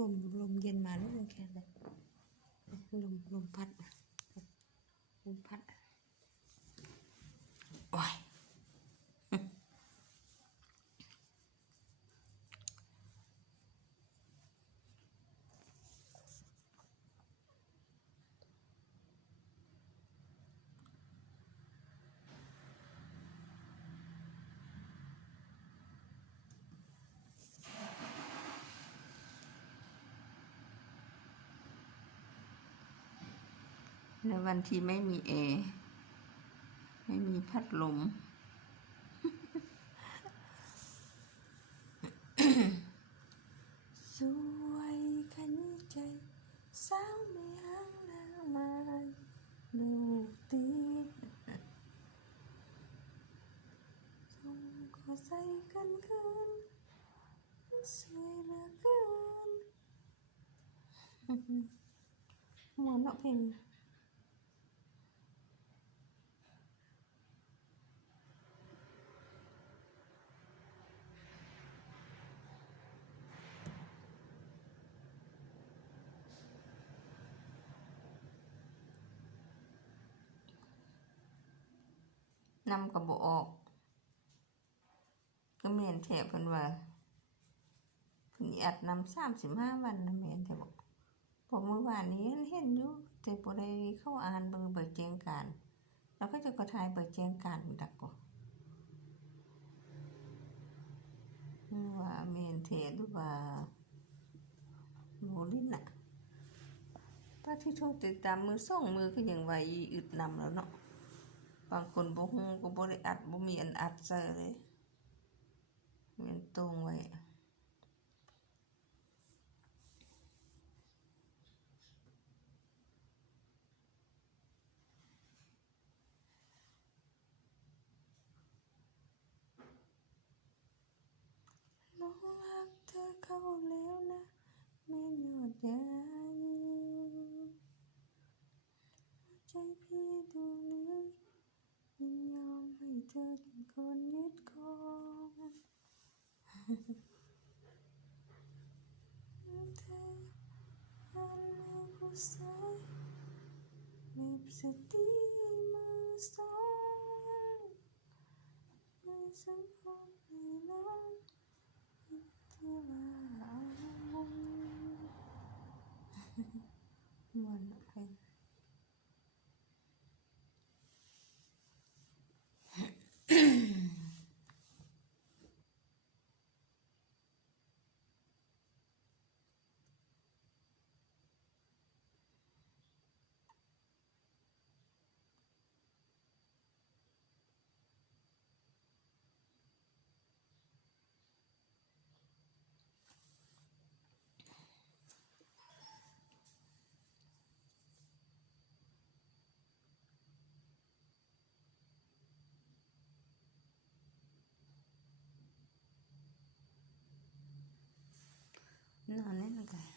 ลมลมเย็นมาแล้วมึงแค่เลยลมลมพัดลมพัด ในวันที่ไม่มีแอร์ไม่มีพัดลม สวยขันใจสาวไม่ห่างนางมาลูกติดส่งขอใส่กันคืนสวยเหลือเกินมวนเนาะเพลง นำกระบอกอก ก็เมียนแถบเพิ่นว่าเพิ่นอัดนำสามสิบห้าวันนะเมียนแถบบอกผมเมื่อวานนี้เห็นอยู่แต่บ่ได้เข้าอ่านเบิ่งเบิกแจ้งการแล้วก็จะกระทายเบิกแจ้งการดักก็ว่าเมียนเทศหรือว่าโมลินน่ะถ้าที่ชกติดตามมือส่งมือก็ยังไวอึดนำแล้วเนาะ บางคนบ่ฮู้ก็บ่ได้อัดบ่มีอันอัดใส่เลยมันตรงไว้น้องรักเธอเข้าแล้วนะแม่หยอดใหญ่ใจพี่ดูนี้ยินย อมให้เธอเป็นคนยึดครองเธออันมือผู้ชายมีสติมือสองมือสังหรณ์ให้น้องเธอว่ามันเพลง นอนเล่นกัน